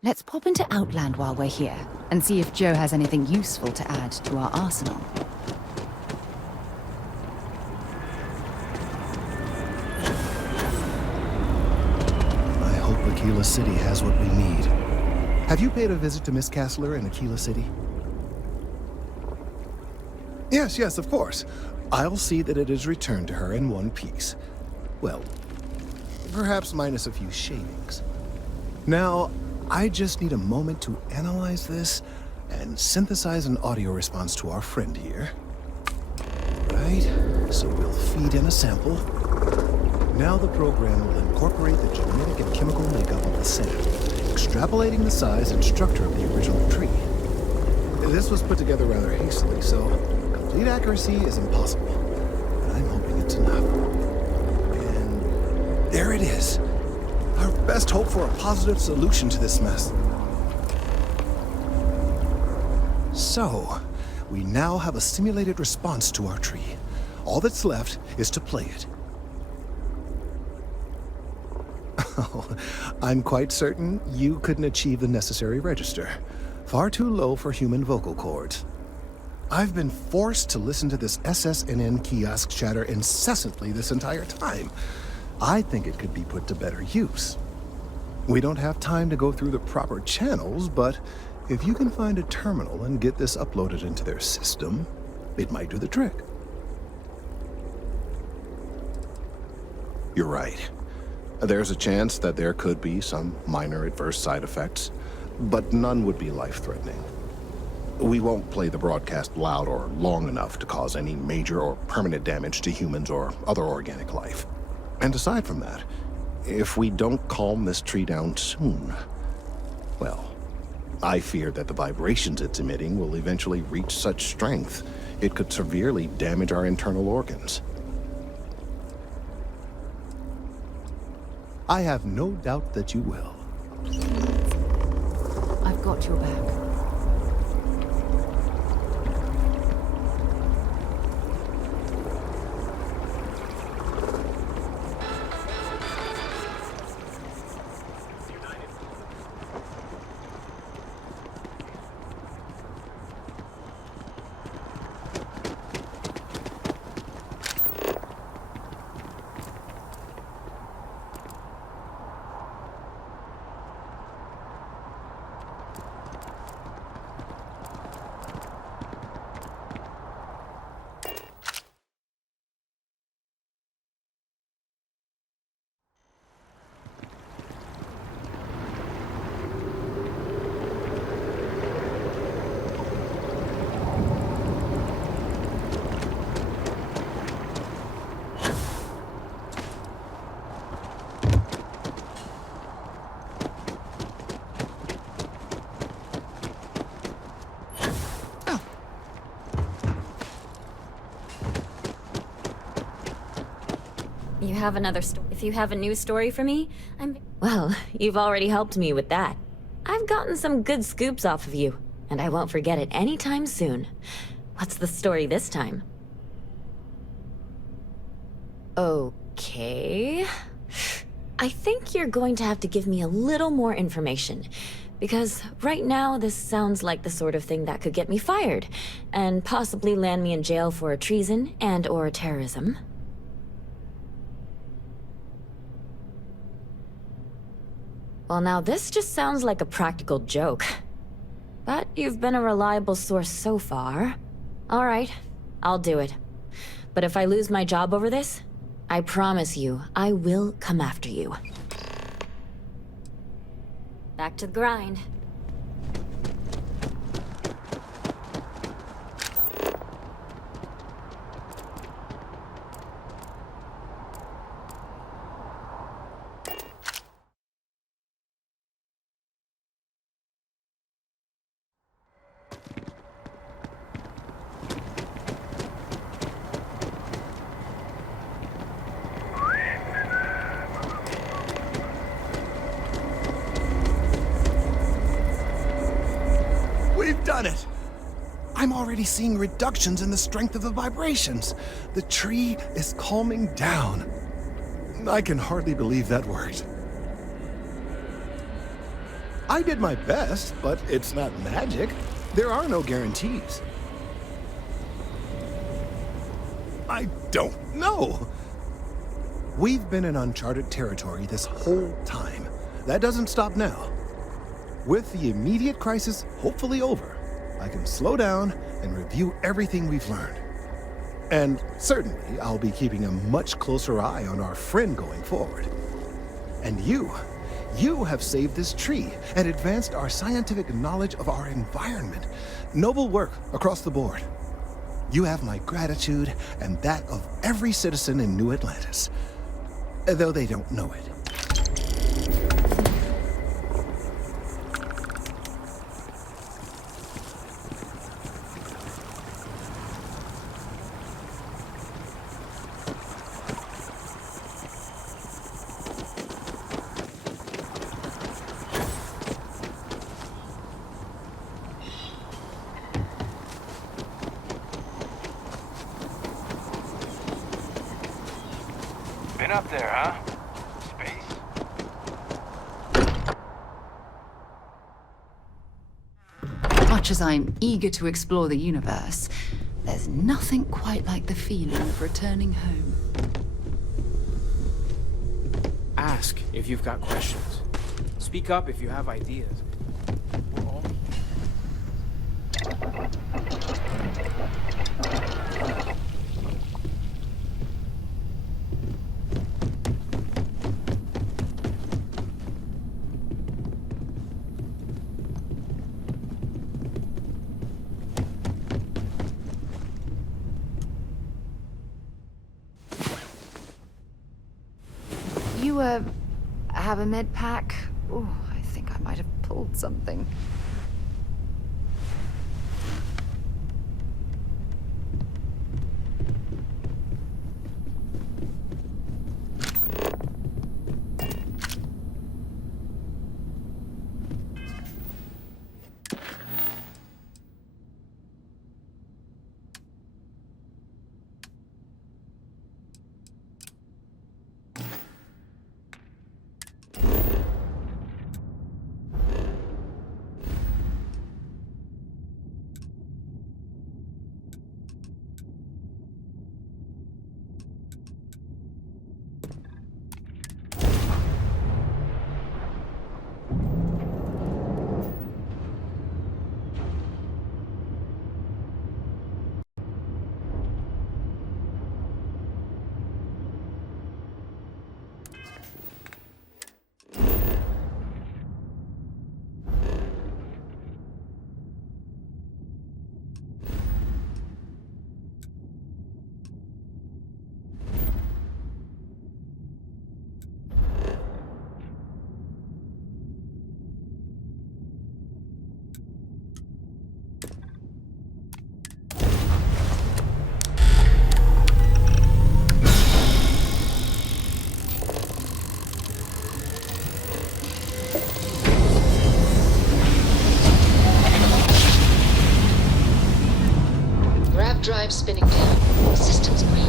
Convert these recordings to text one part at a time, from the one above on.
Let's pop into Outland while we're here, and see if Joe has anything useful to add to our arsenal. I hope Aquila City has what we need. Have you paid a visit to Miss Castler in Aquila City? Yes, of course. I'll see that it is returned to her in one piece. Well, perhaps minus a few shavings. Now, I just need a moment to analyze this and synthesize an audio response to our friend here. Right, so we'll feed in a sample. Now the program will incorporate the genetic and chemical makeup of the sample, extrapolating the size and structure of the original tree. This was put together rather hastily, so complete accuracy is impossible, but I'm hoping it's enough. And there it is. Our best hope for a positive solution to this mess. So, we now have a simulated response to our tree. All that's left is to play it. Oh, I'm quite certain you couldn't achieve the necessary register. Far too low for human vocal cords. I've been forced to listen to this SSNN kiosk chatter incessantly this entire time. I think it could be put to better use. We don't have time to go through the proper channels, but if you can find a terminal and get this uploaded into their system, it might do the trick. You're right. There's a chance that there could be some minor adverse side effects, but none would be life-threatening. We won't play the broadcast loud or long enough to cause any major or permanent damage to humans or other organic life. And aside from that, if we don't calm this tree down soon, well, I fear that the vibrations it's emitting will eventually reach such strength it could severely damage our internal organs. I have no doubt that you will. I've got your back. You have another If you have a news story for me, Well, you've already helped me with that. I've gotten some good scoops off of you, and I won't forget it anytime soon. What's the story this time? Okay... I think you're going to have to give me a little more information, because right now this sounds like the sort of thing that could get me fired, and possibly land me in jail for treason and/or terrorism. Well, now this just sounds like a practical joke. But you've been a reliable source so far. All right, I'll do it. But if I lose my job over this, I promise you, I will come after you. Back to the grind. Done it! I'm already seeing reductions in the strength of the vibrations. The tree is calming down. I can hardly believe that worked. I did my best, but it's not magic. There are no guarantees. I don't know. We've been in uncharted territory this whole time. That doesn't stop now. With the immediate crisis hopefully over, I can slow down and review everything we've learned. And certainly, I'll be keeping a much closer eye on our friend going forward. And you have saved this tree and advanced our scientific knowledge of our environment. Noble work across the board. You have my gratitude and that of every citizen in New Atlantis, though they don't know it. Been up there, huh? Space? Much as I'm eager to explore the universe, there's nothing quite like the feeling of returning home. Ask if you've got questions. Speak up if you have ideas. We're all... You, have a med pack? Oh, I think I might have pulled something. Drive spinning down. Systems green.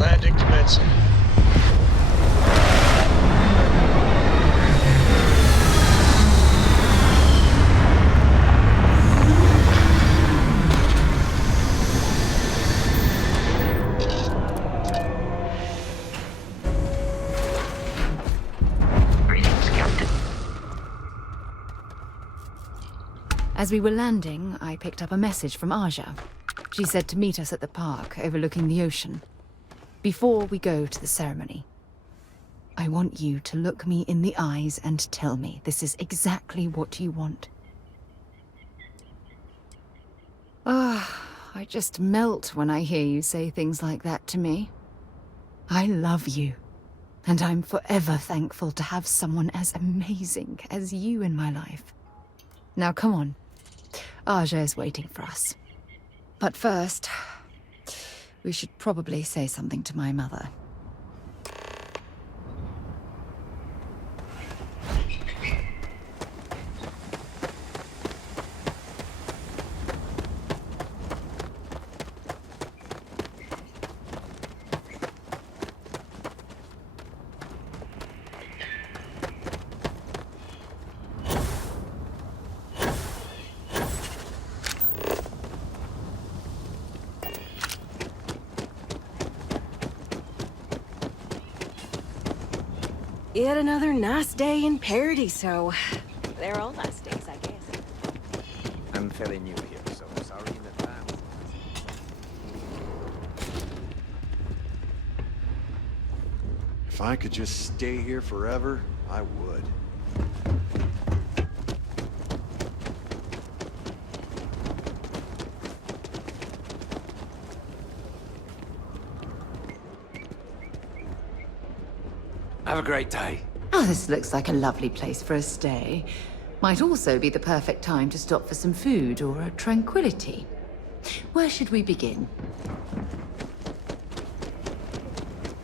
Landing commencing. As we were landing, I picked up a message from Aja. She said to meet us at the park overlooking the ocean. Before we go to the ceremony, I want you to look me in the eyes and tell me this is exactly what you want. I just melt when I hear you say things like that to me. I love you, and I'm forever thankful to have someone as amazing as you in my life. Now come on. Aja is waiting for us. But first, We should probably say something to my mother. Yet another nice day in Paradiso. They're all nice days, I guess. I'm fairly new here, so sorry in advance. If I could just stay here forever, I would. Have a great day. Oh, this looks like a lovely place for a stay. Might also be the perfect time to stop for some food or a tranquility. Where should we begin?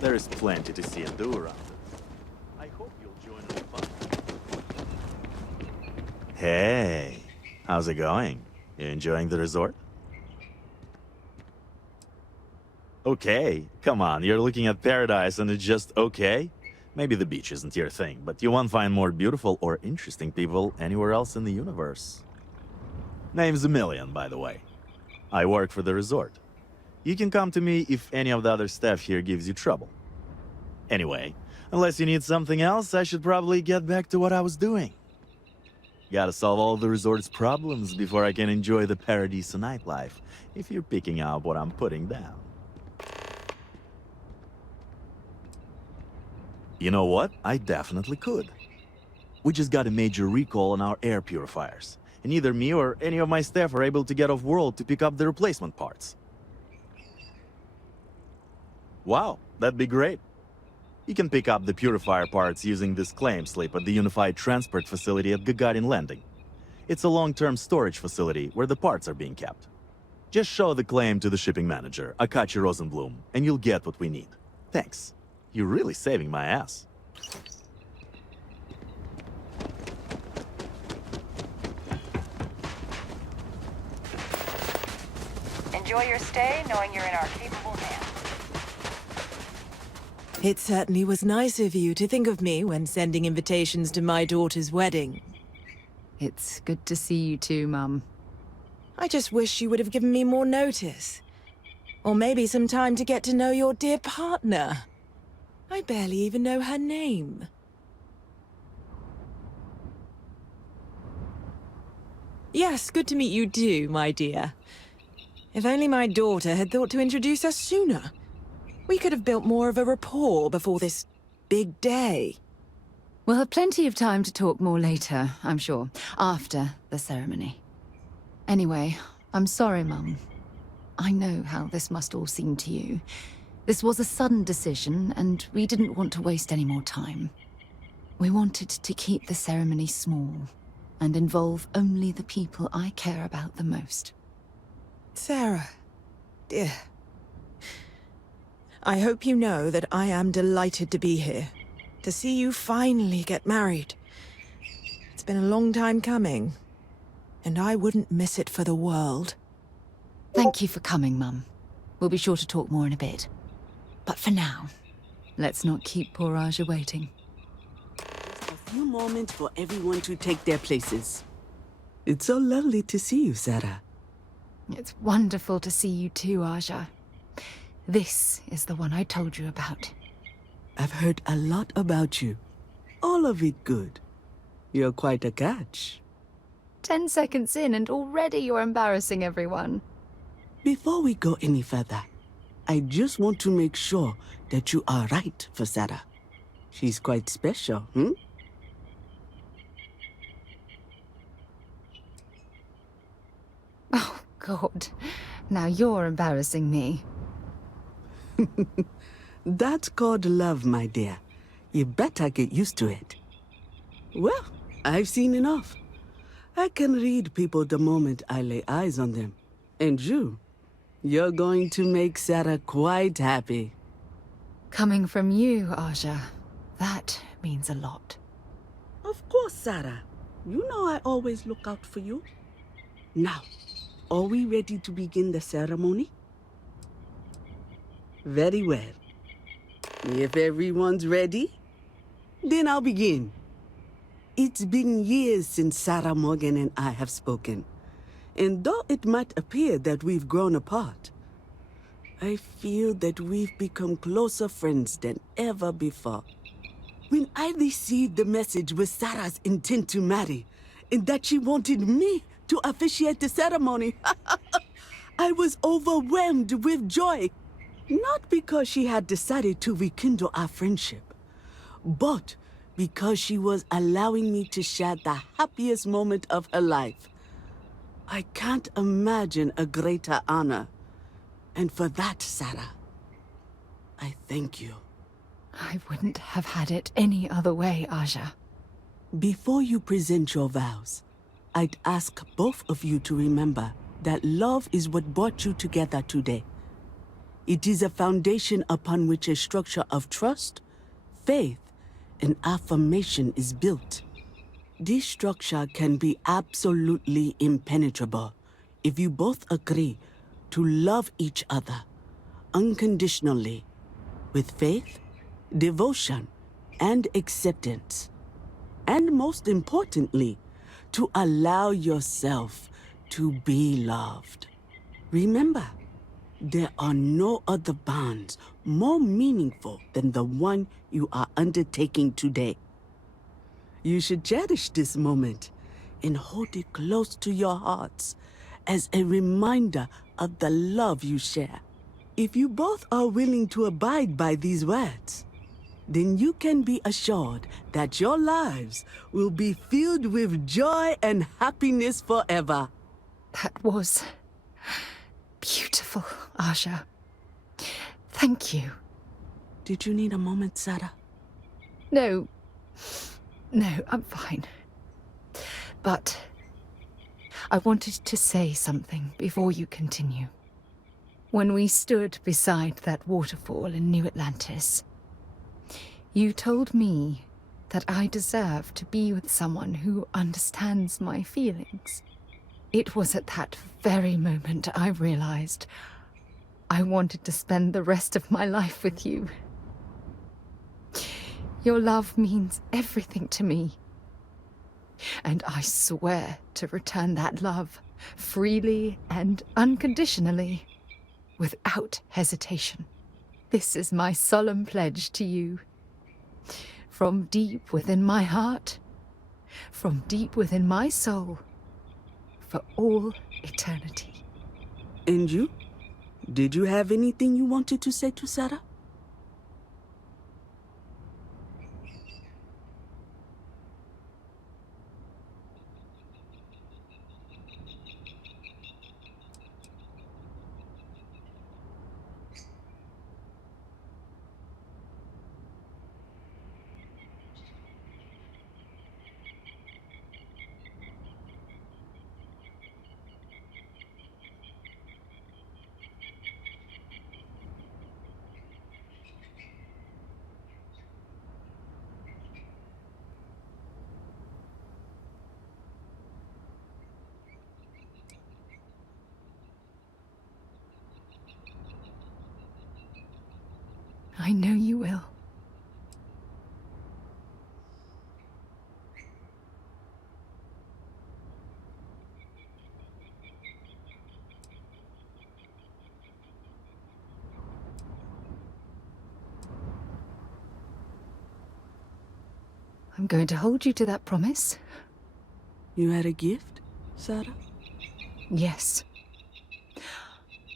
There is plenty to see and do around. I hope you'll join the fun. Hey, how's it going? You enjoying the resort? Okay, come on, you're looking at paradise and it's just okay? Maybe the beach isn't your thing, but you won't find more beautiful or interesting people anywhere else in the universe. Name's Emilian, by the way. I work for the resort. You can come to me if any of the other staff here gives you trouble. Anyway, unless you need something else, I should probably get back to what I was doing. Gotta solve all the resort's problems before I can enjoy the Paradiso nightlife, if you're picking up what I'm putting down. You know what? I definitely could. We just got a major recall on our air purifiers, and neither me or any of my staff are able to get off-world to pick up the replacement parts. Wow, that'd be great. You can pick up the purifier parts using this claim slip at the Unified Transport Facility at Gagarin Landing. It's a long-term storage facility where the parts are being kept. Just show the claim to the shipping manager, Akachi Rosenblum, and you'll get what we need. Thanks. You're really saving my ass. Enjoy your stay, knowing you're in our capable hands. It certainly was nice of you to think of me when sending invitations to my daughter's wedding. It's good to see you too, Mum. I just wish you would have given me more notice. Or maybe some time to get to know your dear partner. I barely even know her name. Yes, good to meet you too, my dear. If only my daughter had thought to introduce us sooner. We could have built more of a rapport before this big day. We'll have plenty of time to talk more later, I'm sure, after the ceremony. Anyway, I'm sorry, Mum. I know how this must all seem to you. This was a sudden decision, and we didn't want to waste any more time. We wanted to keep the ceremony small, and involve only the people I care about the most. Sarah, dear. I hope you know that I am delighted to be here, to see you finally get married. It's been a long time coming, and I wouldn't miss it for the world. Thank you for coming, Mum. We'll be sure to talk more in a bit. But for now, let's not keep poor Aja waiting. Just a few moments for everyone to take their places. It's so lovely to see you, Sarah. It's wonderful to see you too, Aja. This is the one I told you about. I've heard a lot about you. All of it good. You're quite a catch. 10 seconds in and already you're embarrassing everyone. Before we go any further, I just want to make sure that you are right for Sarah. She's quite special, hmm? Oh, God. Now you're embarrassing me. That's called love, my dear. You better get used to it. Well, I've seen enough. I can read people the moment I lay eyes on them. And You're going to make Sarah quite happy. Coming from you, Aja, that means a lot. Of course, Sarah. You know I always look out for you. Now, are we ready to begin the ceremony? Very well. If everyone's ready, then I'll begin. It's been years since Sarah Morgan and I have spoken. And though it might appear that we've grown apart, I feel that we've become closer friends than ever before. When I received the message with Sarah's intent to marry, and that she wanted me to officiate the ceremony, I was overwhelmed with joy. Not because she had decided to rekindle our friendship, but because she was allowing me to share the happiest moment of her life. I can't imagine a greater honor. And for that, Sarah, I thank you. I wouldn't have had it any other way, Aja. Before you present your vows, I'd ask both of you to remember that love is what brought you together today. It is a foundation upon which a structure of trust, faith, and affirmation is built. This structure can be absolutely impenetrable if you both agree to love each other unconditionally, with faith, devotion, and acceptance. And most importantly, to allow yourself to be loved. Remember, there are no other bonds more meaningful than the one you are undertaking today. You should cherish this moment and hold it close to your hearts as a reminder of the love you share. If you both are willing to abide by these words, then you can be assured that your lives will be filled with joy and happiness forever. That was beautiful, Aja. Thank you. Did you need a moment, Sarah? No, I'm fine. But I wanted to say something before you continue. When we stood beside that waterfall in New Atlantis, you told me that I deserve to be with someone who understands my feelings. It was at that very moment I realized I wanted to spend the rest of my life with you. Your love means everything to me. And I swear to return that love freely and unconditionally, without hesitation. This is my solemn pledge to you. From deep within my heart, from deep within my soul, for all eternity. And you? Did you have anything you wanted to say to Sarah? I know you will. I'm going to hold you to that promise. You had a gift, Sarah? Yes.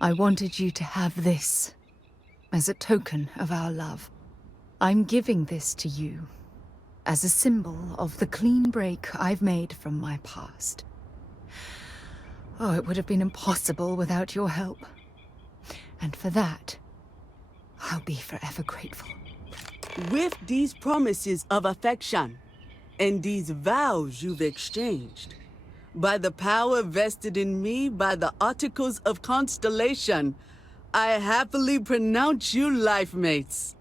I wanted you to have this as a token of our love. I'm giving this to you as a symbol of the clean break I've made from my past. Oh, it would have been impossible without your help. And for that, I'll be forever grateful. With these promises of affection and these vows you've exchanged, By the power vested in me by the Articles of Constellation, I happily pronounce you life mates.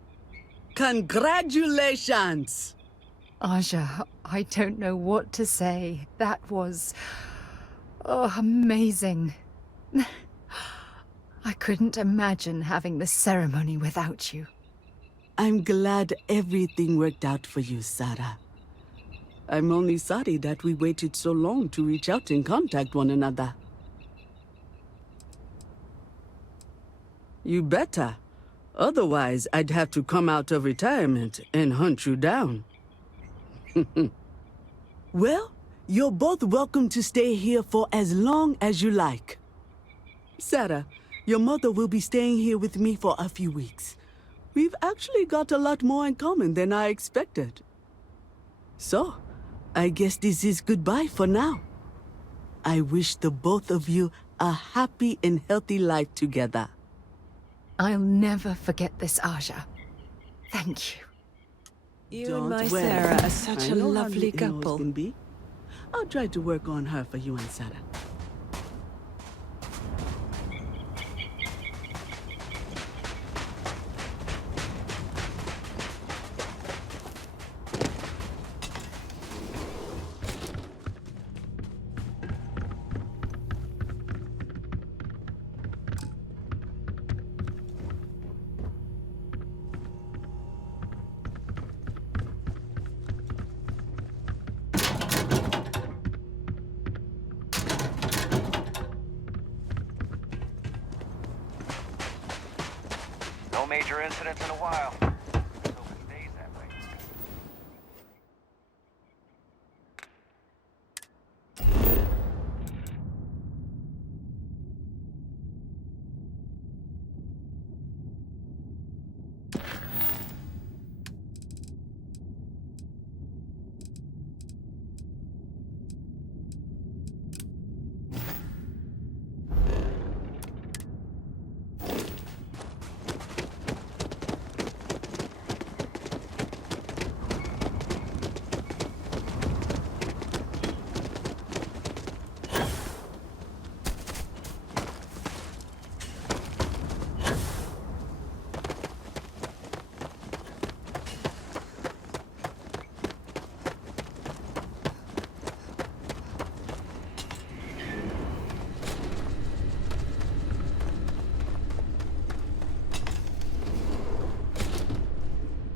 Congratulations! Aja, I don't know what to say. That was... oh, amazing. I couldn't imagine having the ceremony without you. I'm glad everything worked out for you, Sarah. I'm only sorry that we waited so long to reach out and contact one another. You better. Otherwise, I'd have to come out of retirement and hunt you down. Well, you're both welcome to stay here for as long as you like. Sarah, your mother will be staying here with me for a few weeks. We've actually got a lot more in common than I expected. So, I guess this is goodbye for now. I wish the both of you a happy and healthy life together. I'll never forget this, Aja. Thank you. You and my Sarah are such a lovely couple. I'll try to work on her for you and Sarah. No major incidents in a while. Let's hope it stays that way.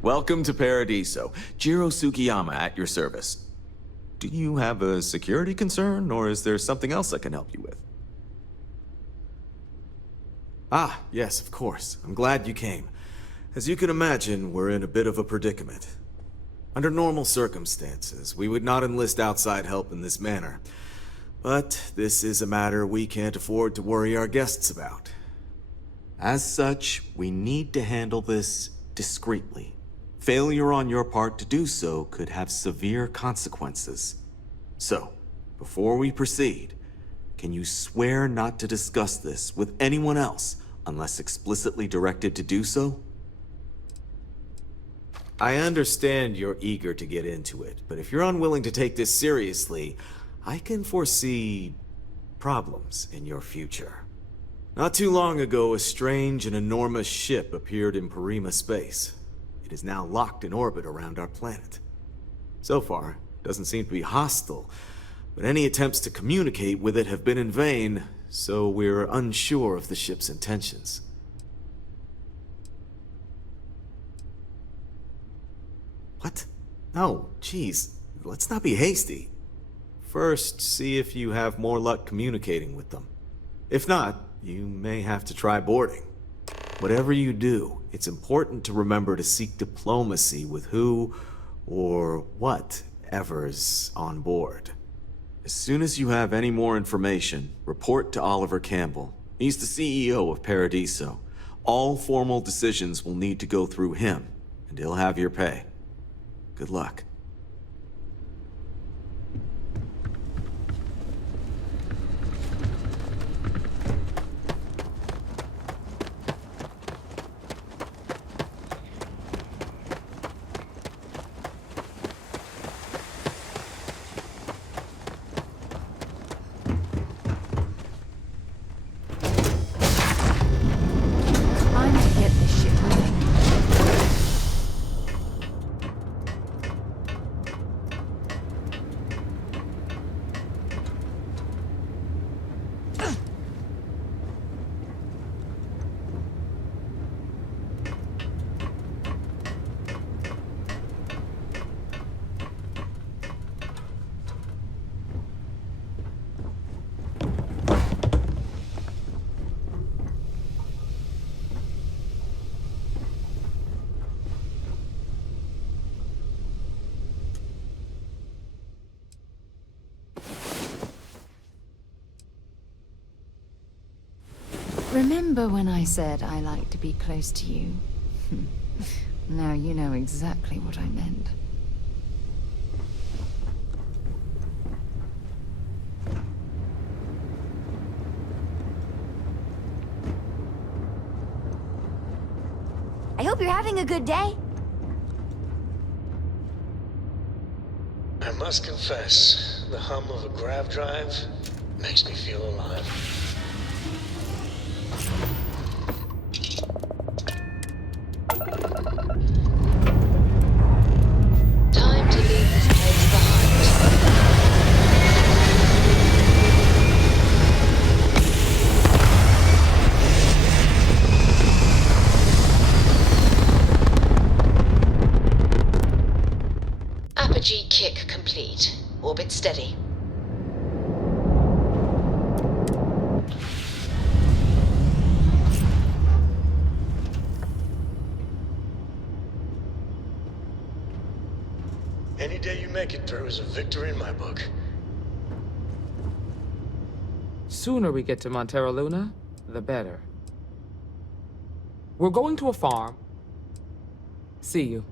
Welcome to Paradiso. Jiro Sugiyama at your service. Do you have a security concern, or is there something else I can help you with? Ah, yes, of course. I'm glad you came. As you can imagine, we're in a bit of a predicament. Under normal circumstances, we would not enlist outside help in this manner. But this is a matter we can't afford to worry our guests about. As such, we need to handle this discreetly. Failure on your part to do so could have severe consequences. So, before we proceed, can you swear not to discuss this with anyone else unless explicitly directed to do so? I understand you're eager to get into it, but if you're unwilling to take this seriously, I can foresee problems in your future. Not too long ago, a strange and enormous ship appeared in Parima space. It is now locked in orbit around our planet. So far, it doesn't seem to be hostile, but any attempts to communicate with it have been in vain, so we're unsure of the ship's intentions. What? No, geez, let's not be hasty. First, see if you have more luck communicating with them. If not, you may have to try boarding. Whatever you do, it's important to remember to seek diplomacy with who or whatever's on board. As soon as you have any more information, report to Oliver Campbell. He's the CEO of Paradiso. All formal decisions will need to go through him, and he'll have your pay. Good luck. Remember when I said I like to be close to you? Now you know exactly what I meant. I hope you're having a good day. I must confess, the hum of a grav drive makes me feel alive. Time to leave this place behind. Apogee kick complete. Orbit steady. Any day you make it through is a victory in my book. Sooner we get to Montero Luna, the better. We're going to a farm. See you.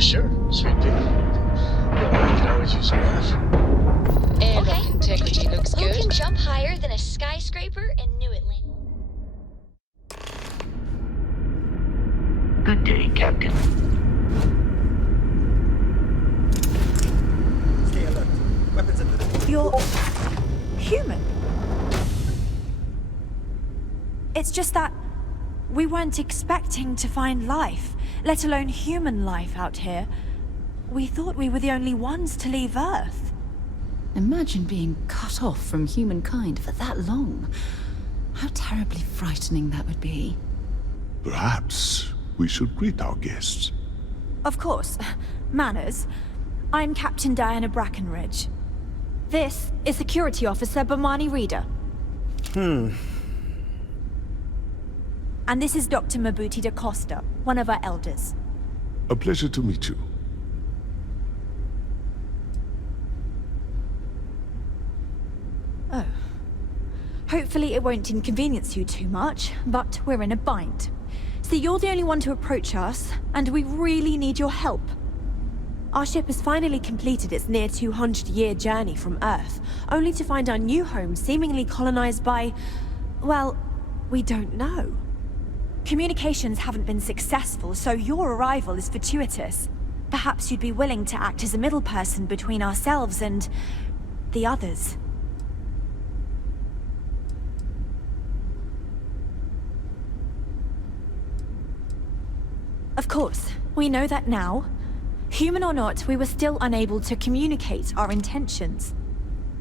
Sure, sweet pea. Well, I can always use a laugh. Airlock integrity looks Who good. can jump higher than a skyscraper in New Atlanta? Good day, Captain. Stay alert. Weapons at the... You're... human. It's just that we weren't expecting to find life, let alone human life out here. We thought we were the only ones to leave Earth. Imagine being cut off from humankind for that long. How terribly frightening that would be. Perhaps we should greet our guests. Of course. Manners. I'm Captain Diana Brackenridge. This is Security Officer Bomani Reader. And this is Dr. Mabuti da Costa, one of our elders. A pleasure to meet you. Oh. Hopefully it won't inconvenience you too much, but we're in a bind. See, you're the only one to approach us, and we really need your help. Our ship has finally completed its near 200-year journey from Earth, only to find our new home seemingly colonized by... well, we don't know. Communications haven't been successful, so your arrival is fortuitous. Perhaps you'd be willing to act as a middle person between ourselves and... the others. Of course, we know that now. Human or not, we were still unable to communicate our intentions.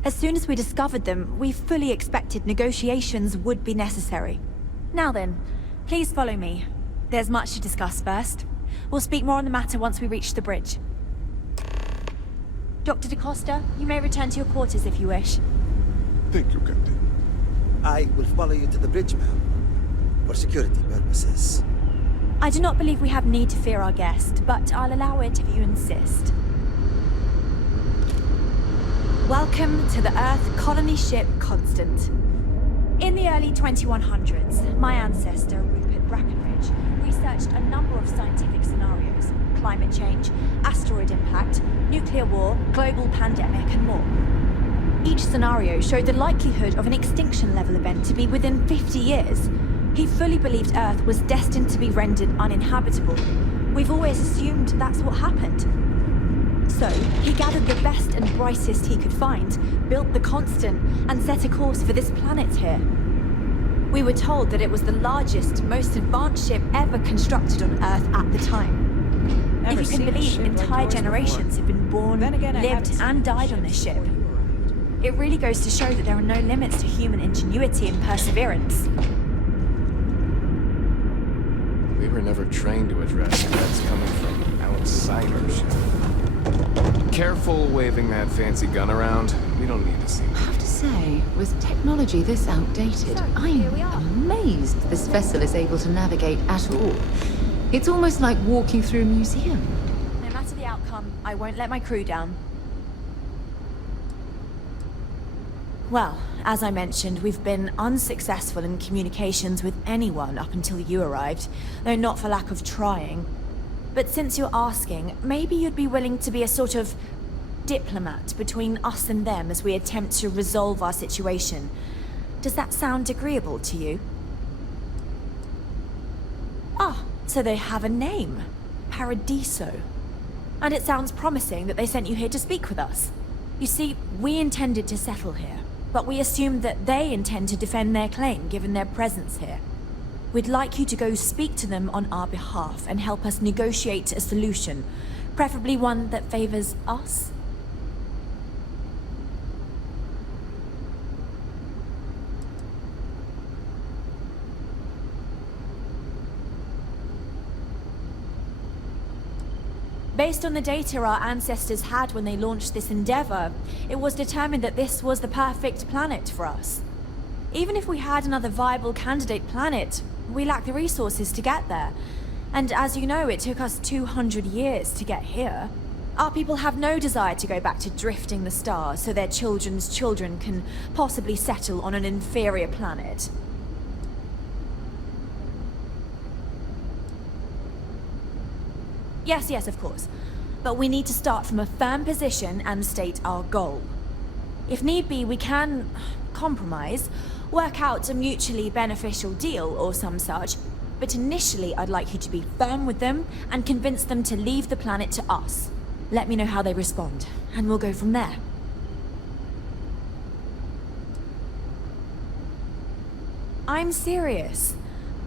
As soon as we discovered them, we fully expected negotiations would be necessary. Now then, please follow me. There's much to discuss first. We'll speak more on the matter once we reach the bridge. Dr. da Costa, you may return to your quarters if you wish. Thank you, Captain. I will follow you to the bridge, ma'am. For security purposes. I do not believe we have need to fear our guest, but I'll allow it if you insist. Welcome to the Earth colony ship Constant. In the early 2100s, my ancestor, Rupert Brackenridge, researched a number of scientific scenarios: climate change, asteroid impact, nuclear war, global pandemic, and more. Each scenario showed the likelihood of an extinction level event to be within 50 years. He fully believed Earth was destined to be rendered uninhabitable. We've always assumed that's what happened. So, he gathered the best and brightest he could find, built the Constant, and set a course for this planet here. We were told that it was the largest, most advanced ship ever constructed on Earth at the time. Never If you seen can a believe, ship like entire yours generations have been born, Then again, I haven't lived, seen and died on this ship. It really goes to show that there are no limits to human ingenuity and perseverance. We were never trained to address threats coming from outside our ship. Careful waving that fancy gun around. We don't need to see. I have to say, with technology this outdated, I'm amazed this vessel is able to navigate at all. It's almost like walking through a museum. No matter the outcome, I won't let my crew down. Well, as I mentioned, we've been unsuccessful in communications with anyone up until you arrived, though not for lack of trying. But since you're asking, maybe you'd be willing to be a sort of diplomat between us and them as we attempt to resolve our situation. Does that sound agreeable to you? Ah, so they have a name. Paradiso. And it sounds promising that they sent you here to speak with us. You see, we intended to settle here, but we assumed that they intend to defend their claim given their presence here. We'd like you to go speak to them on our behalf and help us negotiate a solution, preferably one that favors us. Based on the data our ancestors had when they launched this endeavor, it was determined that this was the perfect planet for us. Even if we had another viable candidate planet, we lack the resources to get there. And as you know, it took us 200 years to get here. Our people have no desire to go back to drifting the stars so their children's children can possibly settle on an inferior planet. Yes, of course. But we need to start from a firm position and state our goal. If need be, we can compromise, work out a mutually beneficial deal or some such, but initially I'd like you to be firm with them and convince them to leave the planet to us. Let me know how they respond, and we'll go from there. I'm serious.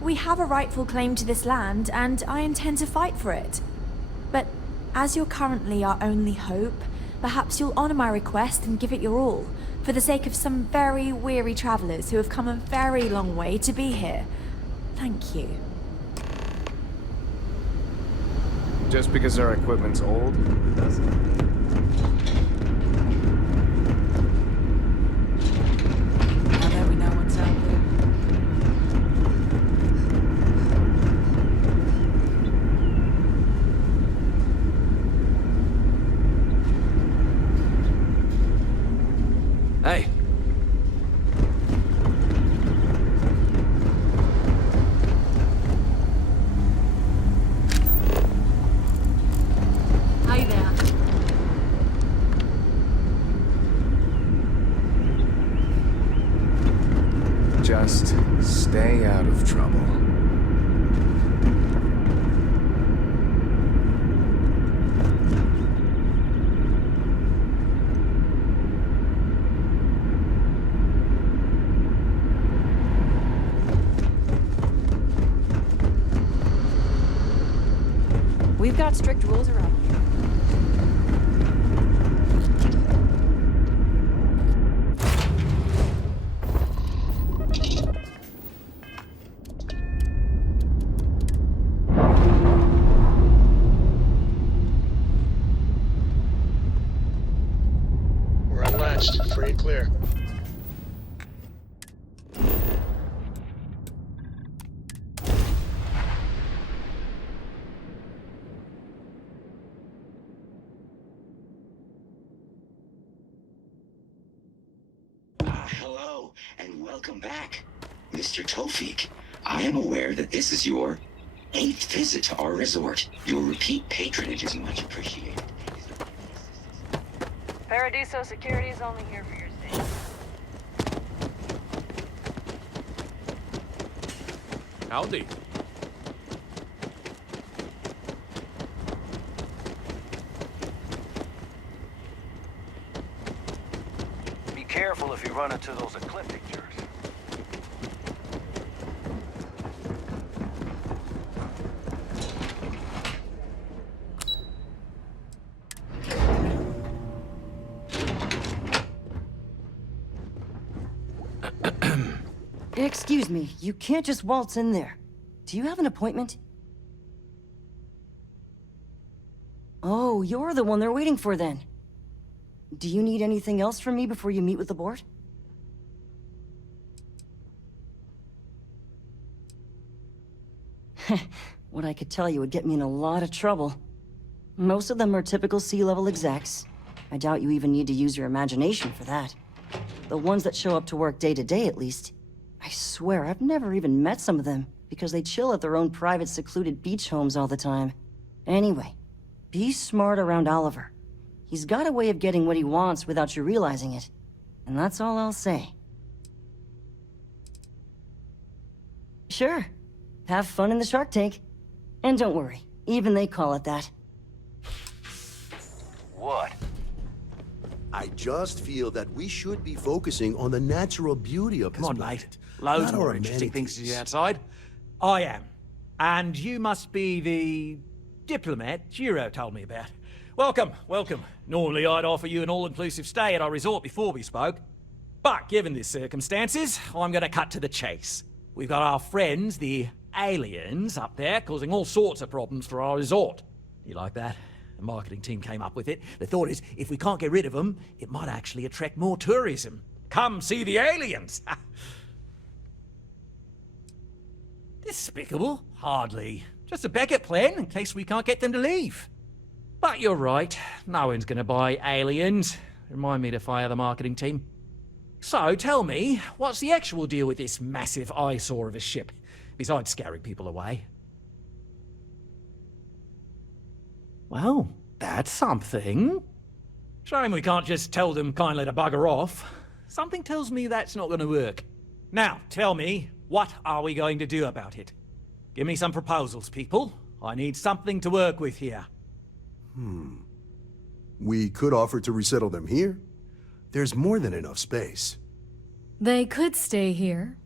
We have a rightful claim to this land, and I intend to fight for it. But as you're currently our only hope, perhaps you'll honor my request and give it your all, for the sake of some very weary travelers who have come a very long way to be here. Thank you. Just because our equipment's old, doesn't. Now that we know what's out there. Hey. Hi there. Just stay out of trouble. We've got strict rules around here. We're unlatched. Free and clear. Hello, and welcome back. Mr. Tofik, I am aware that this is your 8th visit to our resort. Your repeat patronage is much appreciated. Paradiso Security is only here for your safety. Howdy. Be careful if you run into those ecliptic jerks. Excuse me, you can't just waltz in there. Do you have an appointment? Oh, you're the one they're waiting for then. Do you need anything else from me before you meet with the board? What I could tell you would get me in a lot of trouble. Most of them are typical C-level execs. I doubt you even need to use your imagination for that. The ones that show up to work day to day, at least. I swear, I've never even met some of them, because they chill at their own private, secluded beach homes all the time. Anyway, be smart around Oliver. He's got a way of getting what he wants without you realizing it. And that's all I'll say. Sure. Have fun in the Shark Tank. And don't worry, even they call it that. What? I just feel that we should be focusing on the natural beauty of this Come on, planet. mate. Loads Not more our interesting things to amenities. see outside. I am. And you must be the diplomat Giro told me about. Welcome, welcome. Normally I'd offer you an all-inclusive stay at our resort before we spoke. But given the circumstances, I'm gonna cut to the chase. We've got our friends, the aliens, up there causing all sorts of problems for our resort. You like that? The marketing team came up with it. The thought is, if we can't get rid of them, it might actually attract more tourism. Come see the aliens! Despicable? Hardly. Just a backup plan in case we can't get them to leave. But you're right, no one's gonna buy aliens. Remind me to fire the marketing team. So tell me, what's the actual deal with this massive eyesore of a ship, besides scaring people away? Well, that's something. Shame we can't just tell them kindly to bugger off. Something tells me that's not gonna work. Now, tell me, what are we going to do about it? Give me some proposals, people. I need something to work with here. We could offer to resettle them here. There's more than enough space. They could stay here,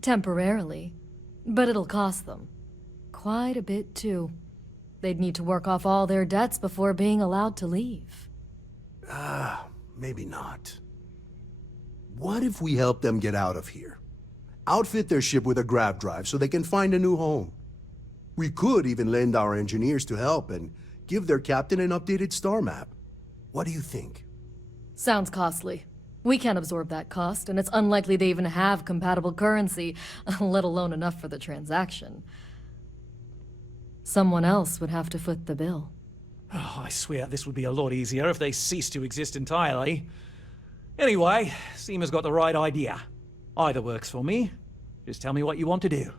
temporarily, but it'll cost them. Quite a bit, too. They'd need to work off all their debts before being allowed to leave. Maybe not. What if we help them get out of here? Outfit their ship with a grav drive so they can find a new home. We could even lend our engineers to help and give their captain an updated star map. What do you think? Sounds costly. We can't absorb that cost, and it's unlikely they even have compatible currency, let alone enough for the transaction. Someone else would have to foot the bill. Oh, I swear this would be a lot easier if they ceased to exist entirely. Anyway, Seema's got the right idea. Either works for me. Just tell me what you want to do.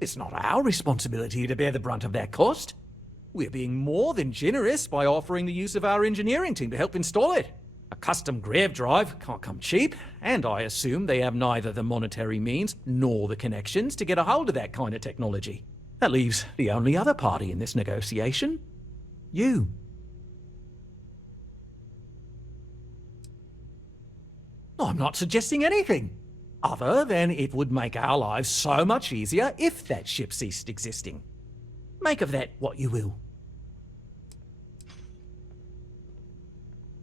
It's not our responsibility to bear the brunt of that cost. We're being more than generous by offering the use of our engineering team to help install it. A custom grav drive can't come cheap, and I assume they have neither the monetary means nor the connections to get a hold of that kind of technology. That leaves the only other party in this negotiation. You. I'm not suggesting anything, other than it would make our lives so much easier if that ship ceased existing. Make of that what you will.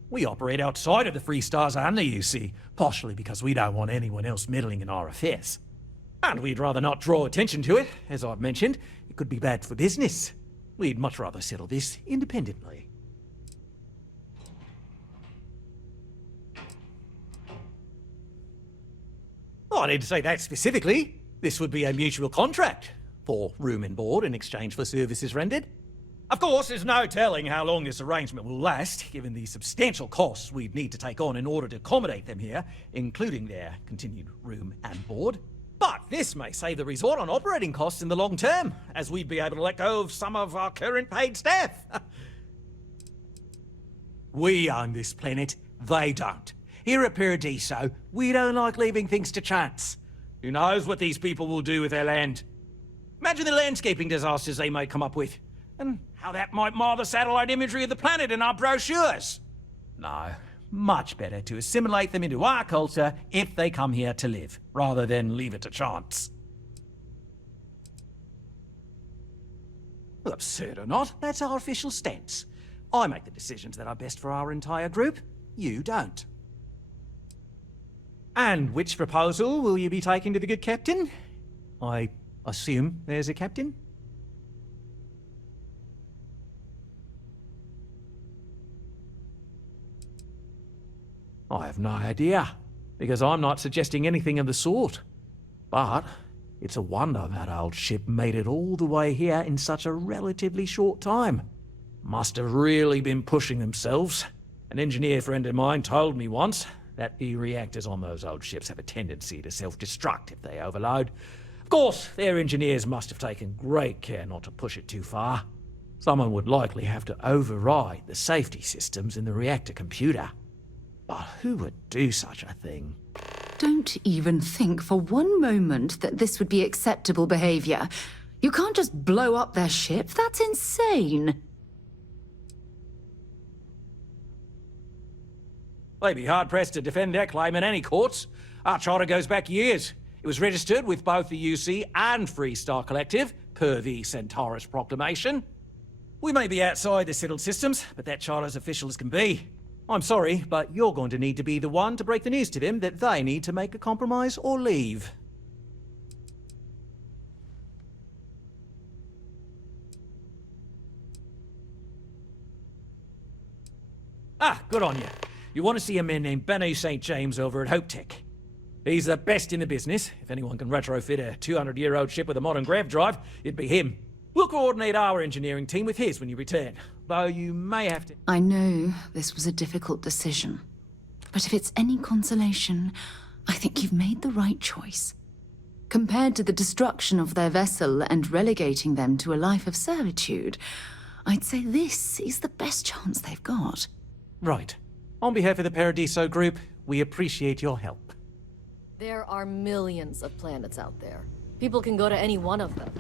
We operate outside of the Free Stars only, you see, partially because we don't want anyone else meddling in our affairs. And we'd rather not draw attention to it. As I've mentioned, it could be bad for business. We'd much rather settle this independently. Oh, I didn't say that specifically. This would be a mutual contract for room and board in exchange for services rendered. Of course, there's no telling how long this arrangement will last, given the substantial costs we'd need to take on in order to accommodate them here, including their continued room and board. But this may save the resort on operating costs in the long term, as we'd be able to let go of some of our current paid staff. We own this planet, they don't. Here at Paradiso, we don't like leaving things to chance. Who knows what these people will do with their land? Imagine the landscaping disasters they may come up with, and how that might mar the satellite imagery of the planet in our brochures. No, much better to assimilate them into our culture if they come here to live, rather than leave it to chance. Well, absurd or not, that's our official stance. I make the decisions that are best for our entire group, you don't. And which proposal will you be taking to the good captain? I assume there's a captain? I have no idea, because I'm not suggesting anything of the sort. But it's a wonder that old ship made it all the way here in such a relatively short time. Must have really been pushing themselves. An engineer friend of mine told me once that the reactors on those old ships have a tendency to self-destruct if they overload. Of course, their engineers must have taken great care not to push it too far. Someone would likely have to override the safety systems in the reactor computer. But who would do such a thing? Don't even think for one moment that this would be acceptable behavior. You can't just blow up their ship. That's insane. They'd be hard-pressed to defend their claim in any courts. Our charter goes back years. It was registered with both the UC and Freestar Collective, per the Centaurus Proclamation. We may be outside the settled systems, but that charter's official as can be. I'm sorry, but you're going to need to be the one to break the news to them that they need to make a compromise or leave. Ah, good on you. You want to see a man named Benny St. James over at Hope Tech. He's the best in the business. If anyone can retrofit a 200-year-old ship with a modern grav drive, it'd be him. We'll coordinate our engineering team with his when you return, though you may have to... I know this was a difficult decision, but if it's any consolation, I think you've made the right choice. Compared to the destruction of their vessel and relegating them to a life of servitude, I'd say this is the best chance they've got. Right. On behalf of the Paradiso Group, we appreciate your help. There are millions of planets out there. People can go to any one of them.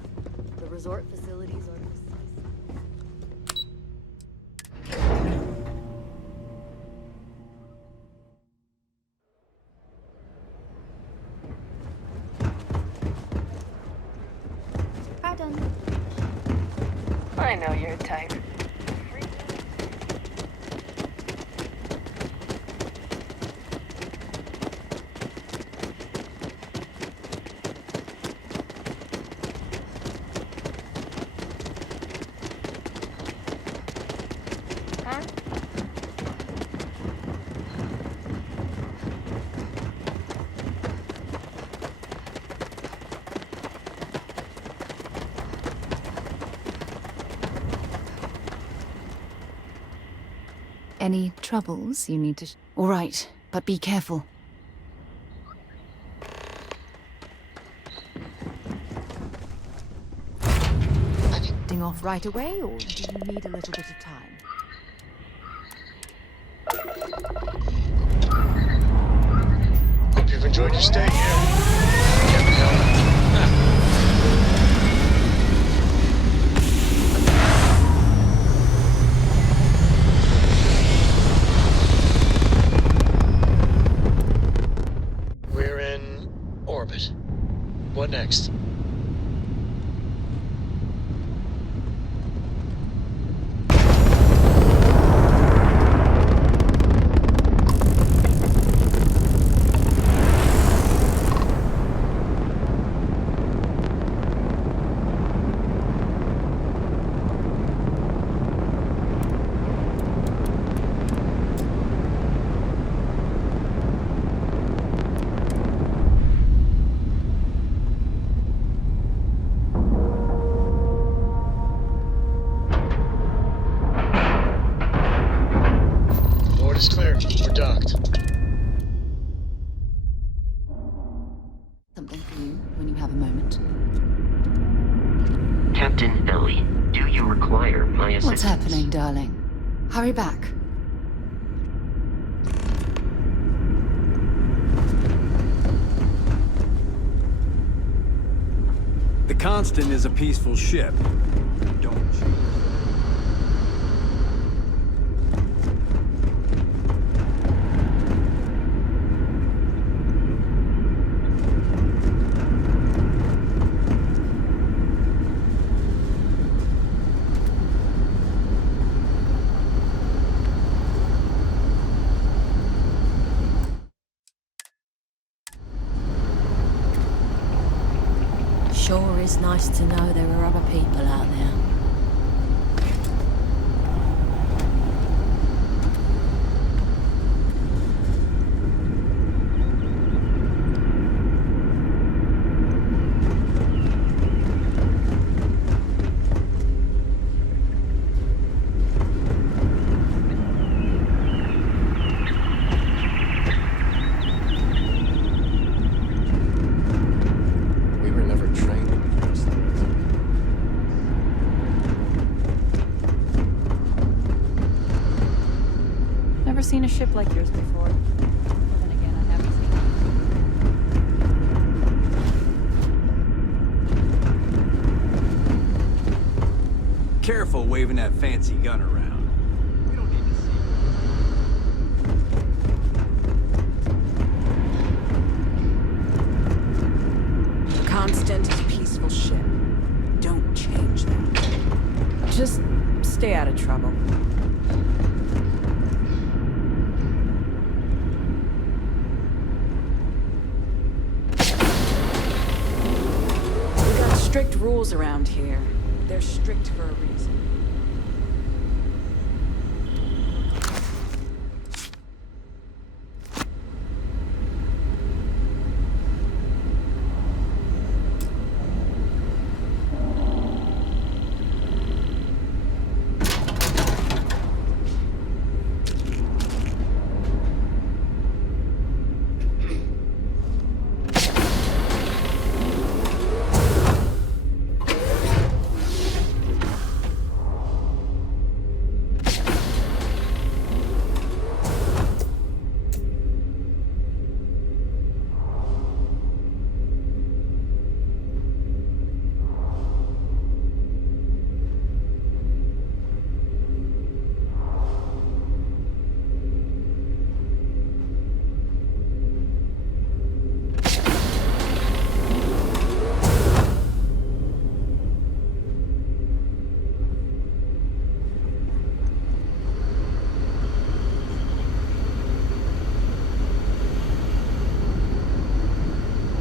The resort facilities are precise. Pardon. I know your type. Any troubles you need to... All right, but be careful. Getting off right away, or do you need a little bit of time? Hope you've enjoyed your stay here. Captain Helen. We're in orbit. What next? Is clear. We're docked. Something for you. Hurry back. The Constant is a peaceful ship. Don't you? Sure is nice to know there are other people out there. We were never trained to address that. Never seen a ship like yours before. Well, then again, I haven't seen Careful waving that fancy gun around. We don't need to see. Constant is a peaceful ship. Don't change that. Just stay out of trouble. We got strict rules around here. They're strict for a reason.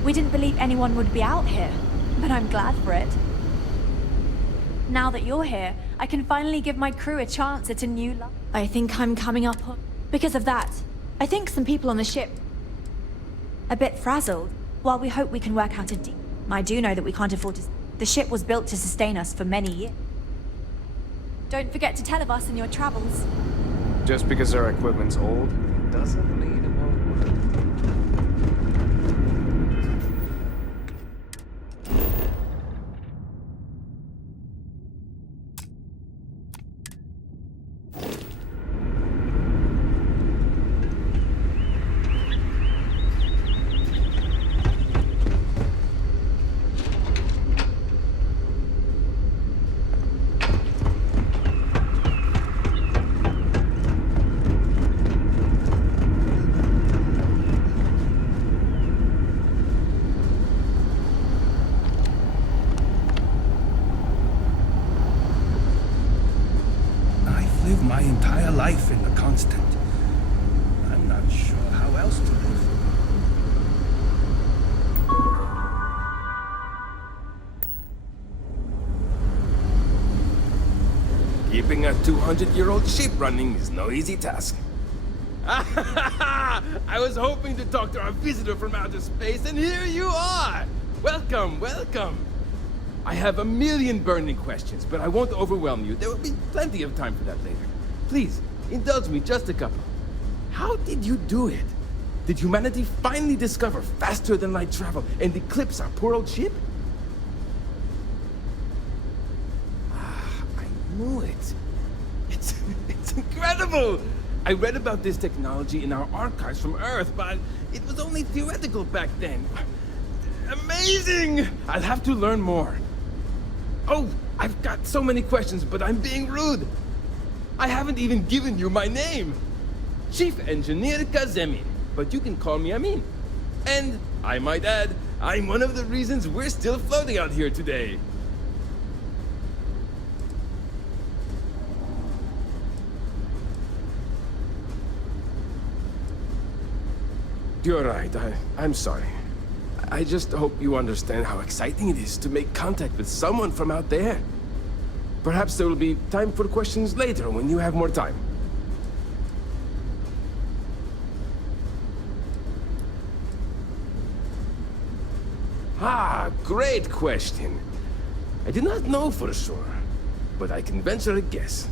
We didn't believe anyone would be out here, but I'm glad for it. Now that you're here, I can finally give my crew a chance at a new life. I think I'm coming up on... Because of that, I think some people on the ship... a bit frazzled. While we hope we can work out a deal, I do know that we can't afford to... The ship was built to sustain us for many years. Don't forget to tell of us in your travels. Just because our equipment's old, doesn't mean it won't work. Lived my entire life in the Constant. I'm not sure how else to live. Keeping a 200-year-old ship running is no easy task. I was hoping to talk to our visitor from outer space, and here you are! Welcome, welcome! I have a million burning questions, but I won't overwhelm you. There will be plenty of time for that later. Please, indulge me just a couple. How did you do it? Did humanity finally discover faster than light travel and eclipse our poor old ship? Ah, I knew it. It's incredible! I read about this technology in our archives from Earth, but it was only theoretical back then. Amazing! I'll have to learn more. Oh, I've got so many questions, but I'm being rude. I haven't even given you my name. Chief Engineer Kazemi, but you can call me Amin. And, I might add, I'm one of the reasons we're still floating out here today. You're right, I'm sorry. I just hope you understand how exciting it is to make contact with someone from out there. Perhaps there will be time for questions later when you have more time. Ah, great question. I do not know for sure, but I can venture a guess.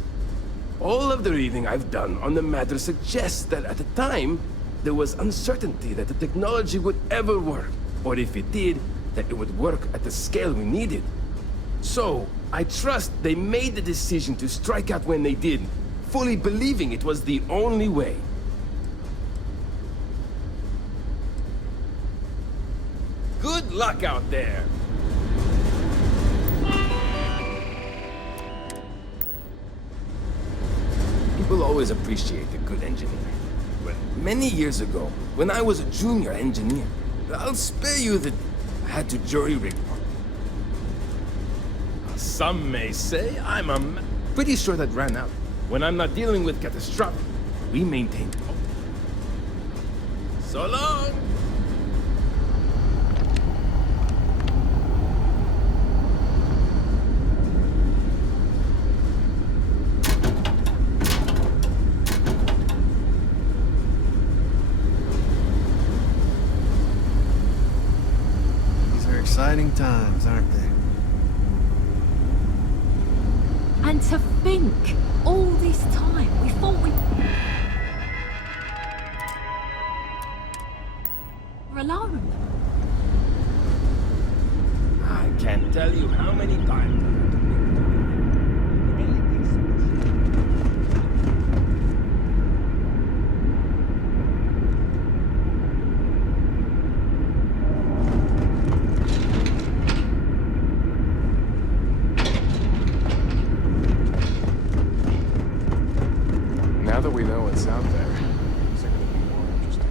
All of the reading I've done on the matter suggests that at the time, there was uncertainty that the technology would ever work, or if it did, that it would work at the scale we needed. So, I trust they made the decision to strike out when they did, fully believing it was the only way. Good luck out there! People always appreciate a good engineer. Well, many years ago, when I was a junior engineer, I'll spare you that I had to jury-rig one. Some may say I'm pretty sure that ran out. When I'm not dealing with catastrophic, we maintain hope. So long! Exciting times, aren't they? And to think, all this time, we thought we were alone. I can't tell you how many times I had to Now that we know what's out there, things are gonna be more interesting.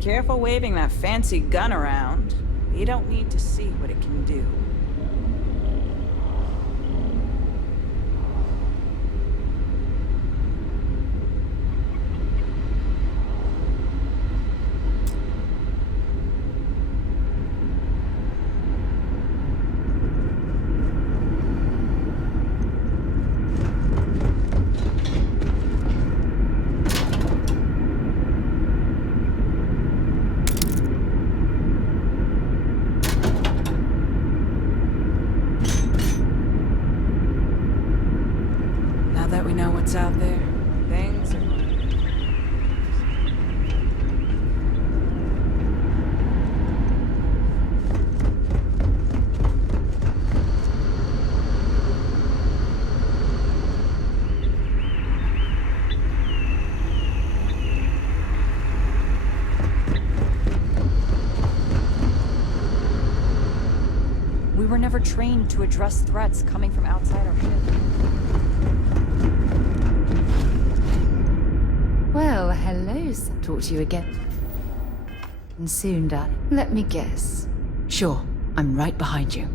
Careful waving that fancy gun around. You don't need to see what it can do. threats out there. Things are... We were never trained to address threats coming from outside our ship. Well, hello, talk to you again. And soon, darling. Let me guess. Sure, I'm right behind you.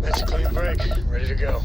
That's a clean break. Ready to go.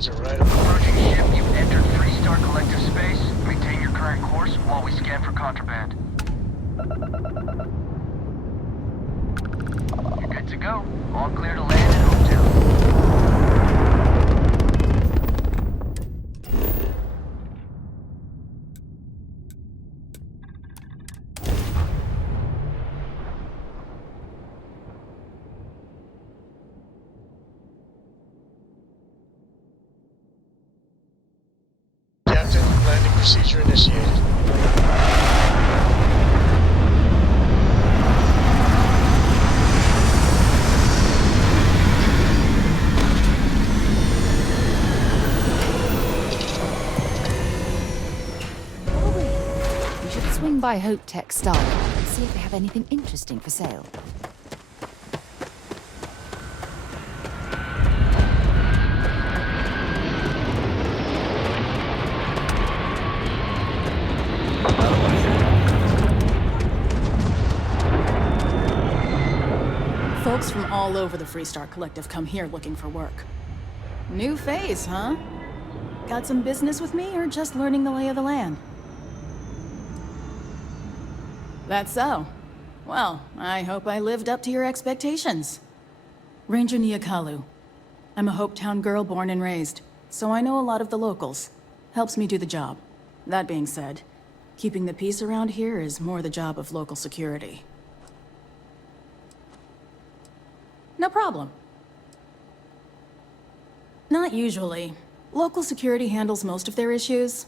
Are right up. Approaching ship, you've entered three-star collective space. Maintain your current course while we scan for contraband. You're good to go. All clear to land at hotel. Captain, landing procedure initiated. We should swing by Hope Tech Starfield and see if they have anything interesting for sale. Folks from all over the Freestar Collective come here looking for work. New phase, huh? Got some business with me, or just learning the lay of the land? That's so. Well, I hope I lived up to your expectations. Ranger Nyakalu. I'm a Hopetown girl born and raised, so I know a lot of the locals. Helps me do the job. That being said, keeping the peace around here is more the job of local security. No problem. Not usually. Local security handles most of their issues.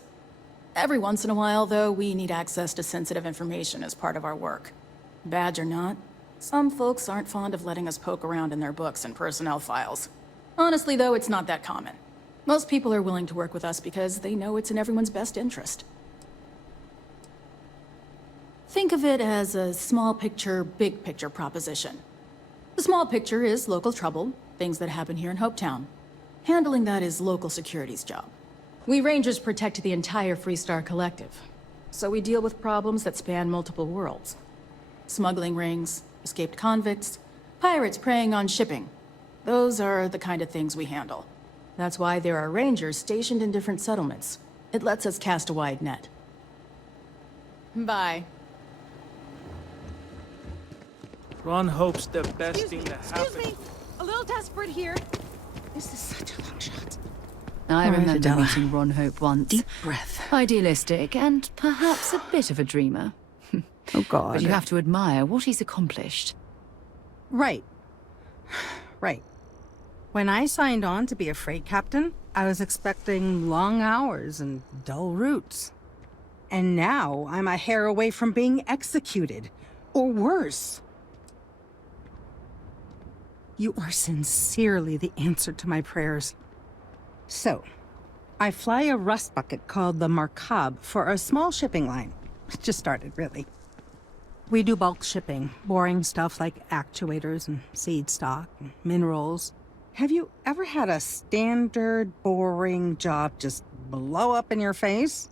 Every once in a while, though, we need access to sensitive information as part of our work. Badge or not, some folks aren't fond of letting us poke around in their books and personnel files. Honestly, though, it's not that common. Most people are willing to work with us because they know it's in everyone's best interest. Think of it as a small picture, big picture proposition. The small picture is local trouble, things that happen here in Hopetown. Handling that is local security's job. We Rangers protect the entire Freestar Collective, so we deal with problems that span multiple worlds. Smuggling rings, escaped convicts, pirates preying on shipping. Those are the kind of things we handle. That's why there are rangers stationed in different settlements. It lets us cast a wide net. Bye. Ron hopes the best thing that happens. Excuse me! A little desperate here. This is such a long shot. I All right, remember Adela. meeting Ron Hope once. Deep breath. Idealistic and perhaps a bit of a dreamer. Oh, God. But you have to admire what he's accomplished. Right. Right. When I signed on to be a freight captain, I was expecting long hours and dull routes. And now I'm a hair away from being executed. Or worse. You are sincerely the answer to my prayers. So, I fly a rust bucket called the Markab for a small shipping line. It just started, really. We do bulk shipping, boring stuff like actuators and seed stock and minerals. Have you ever had a standard, boring job just blow up in your face?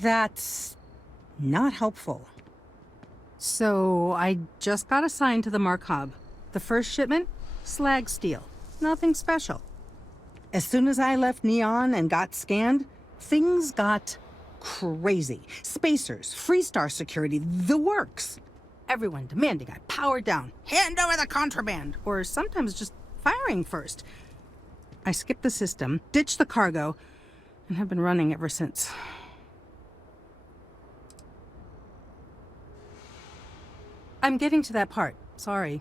That's not helpful. So I just got assigned to the Markab. The first shipment? Slag steel. Nothing special. As soon as I left Neon and got scanned, things got crazy. Spacers, Freestar security, the works. Everyone demanding I power down, hand over the contraband, or sometimes just firing first. I skipped the system, ditched the cargo, and have been running ever since. I'm getting to that part. Sorry.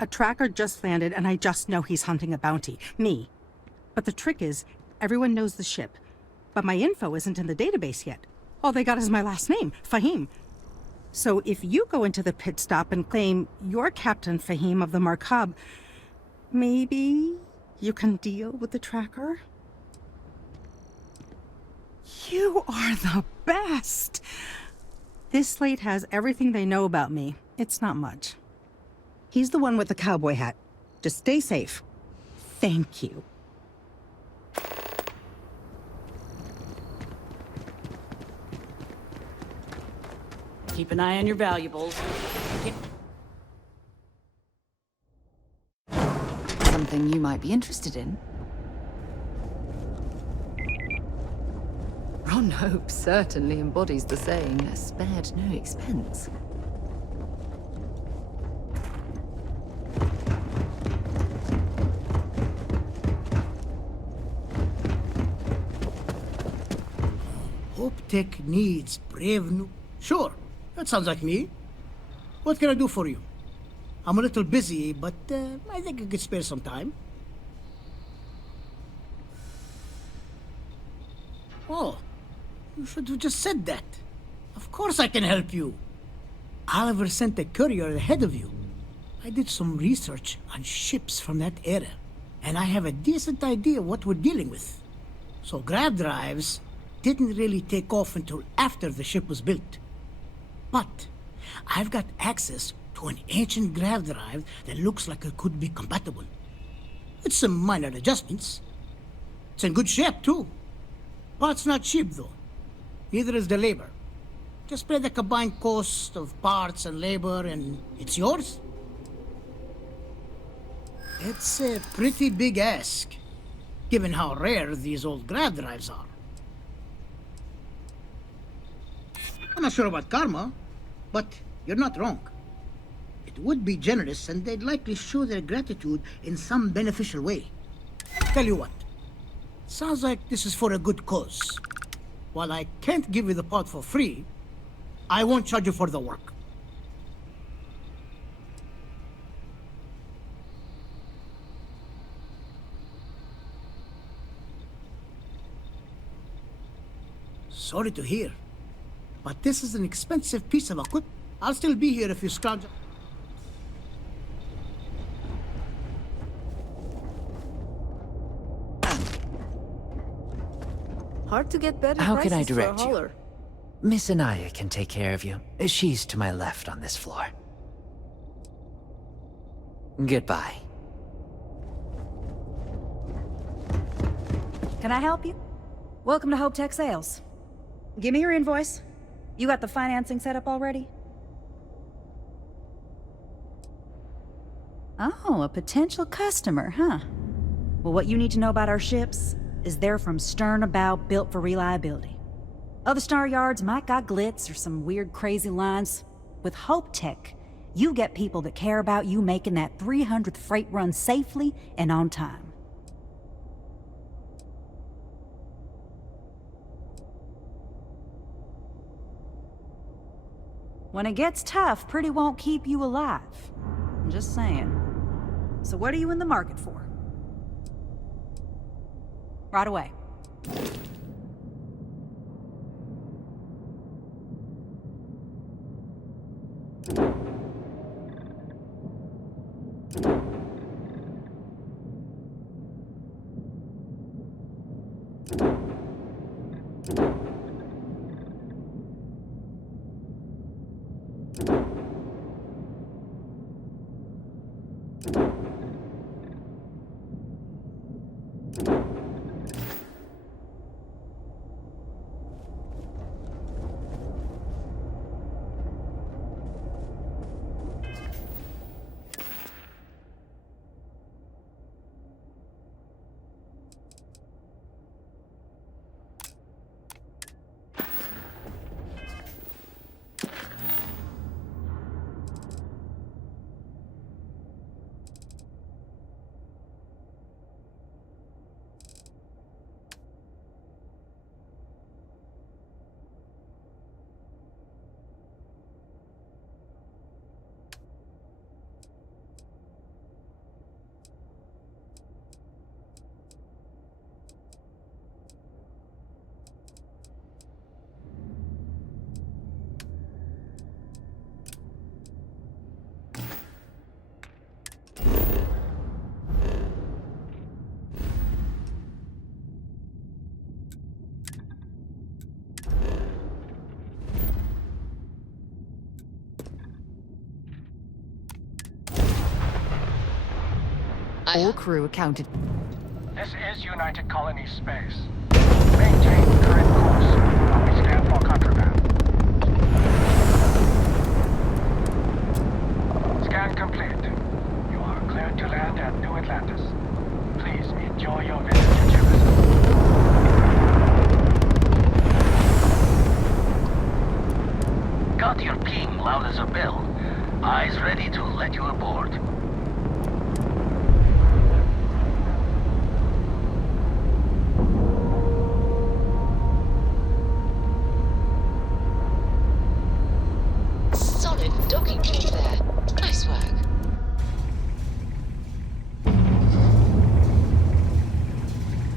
A tracker just landed, and I just know he's hunting a bounty. Me. But the trick is, everyone knows the ship. But my info isn't in the database yet. All they got is my last name, Fahim. So if you go into the pit stop and claim you're Captain Fahim of the Markab, maybe you can deal with the tracker? You are the best! This slate has everything they know about me. It's not much. He's the one with the cowboy hat. Just stay safe. Thank you. Keep an eye on your valuables. Something you might be interested in. Ron Hope certainly embodies the saying, spared no expense. Hope Tech needs brave new... Sure, that sounds like me. What can I do for you? I'm a little busy, but I think I could spare some time. Oh, you should have just said that. Of course I can help you. Oliver sent a courier ahead of you. I did some research on ships from that era, and I have a decent idea what we're dealing with. So grab drives didn't really take off until after the ship was built. But I've got access to an ancient grav drive that looks like it could be compatible. With some minor adjustments. It's in good shape, too. Parts not cheap, though. Neither is the labor. Just pay the combined cost of parts and labor, and it's yours. It's a pretty big ask, given how rare these old grav drives are. I'm not sure about karma, but you're not wrong. It would be generous, and they'd likely show their gratitude in some beneficial way. Tell you what, sounds like this is for a good cause. While I can't give you the part for free, I won't charge you for the work. Sorry to hear, but this is an expensive piece of equipment. I'll still be here if you scrounge. Hard to get better How can I prices for a direct you? hauler. Miss Anaya can take care of you. She's to my left on this floor. Goodbye. Can I help you? Welcome to Hope Tech Sales. Give me your invoice. You got the financing set up already? Oh, a potential customer, huh? Well, what you need to know about our ships is they're from stern to bow, built for reliability. Other star yards might got glitz or some weird crazy lines. With Hope Tech, you get people that care about you making that 300th freight run safely and on time. When it gets tough, Pretty won't keep you alive. I'm just saying. So what are you in the market for? Right away. All crew accounted. This is United Colony Space. Maintain current course while we scan for contraband. Scan complete. You are cleared to land at New Atlantis. Please enjoy your visit to Jefferson. Got your ping loud as a bell. Eyes ready to let you aboard. Docking key there. Nice work.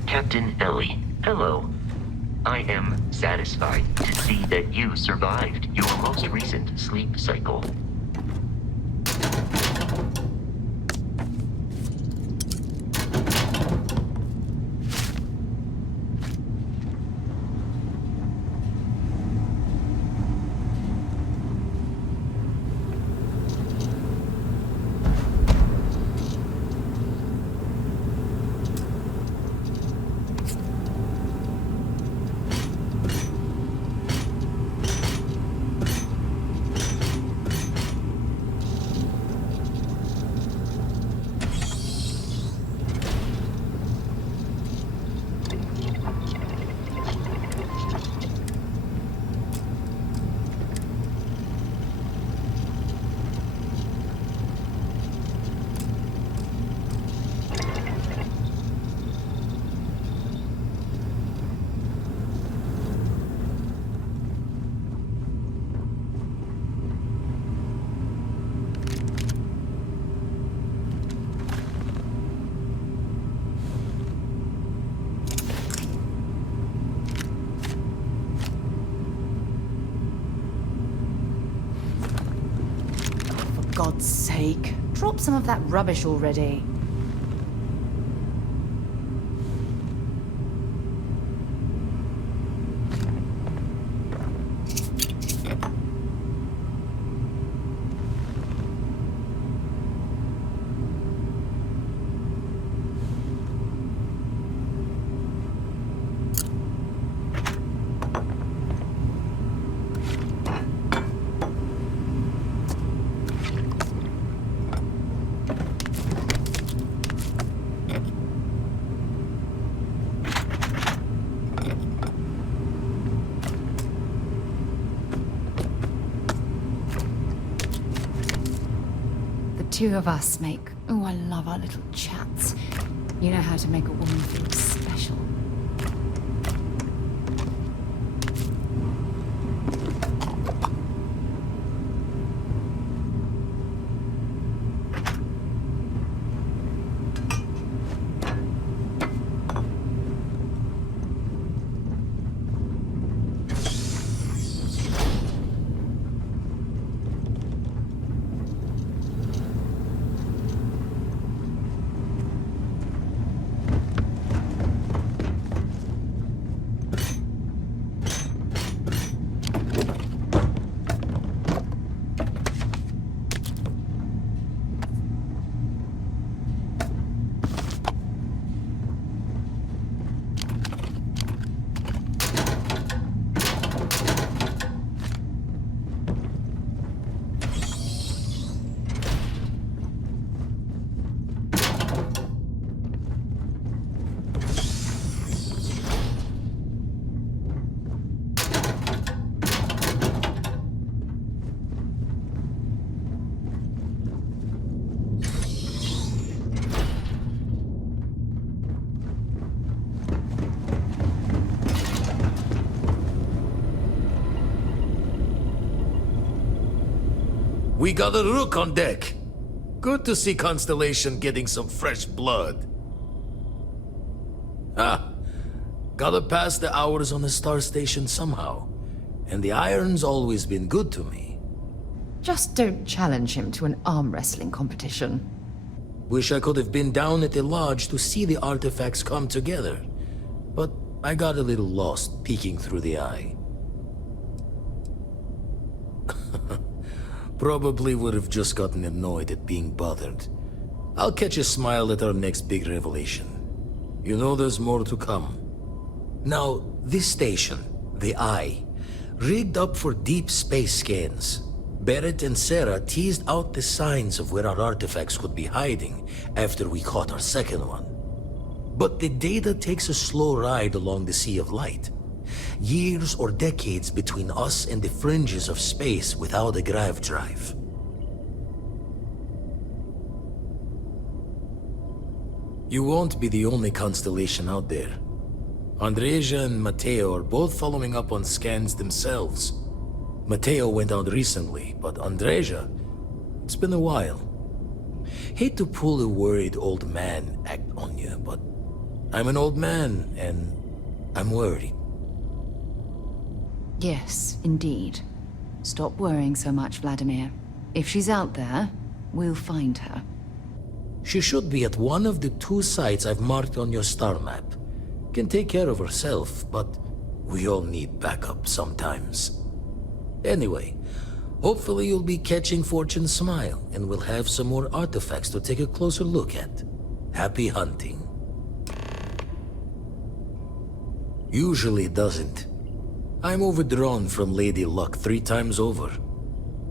Captain Ellie, hello. I am satisfied to see that you survived your most recent sleep cycle. God's sake, drop some of that rubbish already. two of us make... Oh, I love our little chats. You know how to make a woman feel special. We got a rook on deck. Good to see Constellation getting some fresh blood. Gotta pass the hours on the star station somehow. And the iron's always been good to me. Just don't challenge him to an arm wrestling competition. Wish I could have been down at the lodge to see the artifacts come together. But I got a little lost peeking through the eye. Probably would have just gotten annoyed at being bothered. I'll catch a smile at our next big revelation. You know there's more to come. Now, this station, the Eye, rigged up for deep space scans. Barrett and Sarah teased out the signs of where our artifacts could be hiding after we caught our second one. But the data takes a slow ride along the Sea of Light. Years or decades between us and the fringes of space without a grav drive. You won't be the only constellation out there. Andreja and Matteo are both following up on scans themselves. Matteo went out recently, but Andreja, it's been a while. Hate to pull a worried old man act on you, but I'm an old man and I'm worried. Yes, indeed. Stop worrying so much, Vladimir. If she's out there, we'll find her. She should be at one of the 2 sites I've marked on your star map. Can take care of herself, but we all need backup sometimes. Anyway, hopefully you'll be catching Fortune's smile and we'll have some more artifacts to take a closer look at. Happy hunting. Usually it doesn't. I'm overdrawn from Lady Luck 3 times over.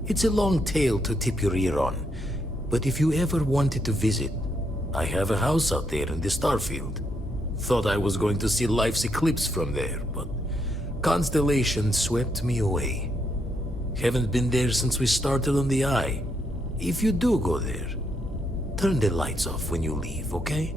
It's a long tale to tip your ear on, but if you ever wanted to visit, I have a house out there in the Starfield. Thought I was going to see life's eclipse from there, but Constellation swept me away. Haven't been there since we started on the Eye. If you do go there, turn the lights off when you leave, okay?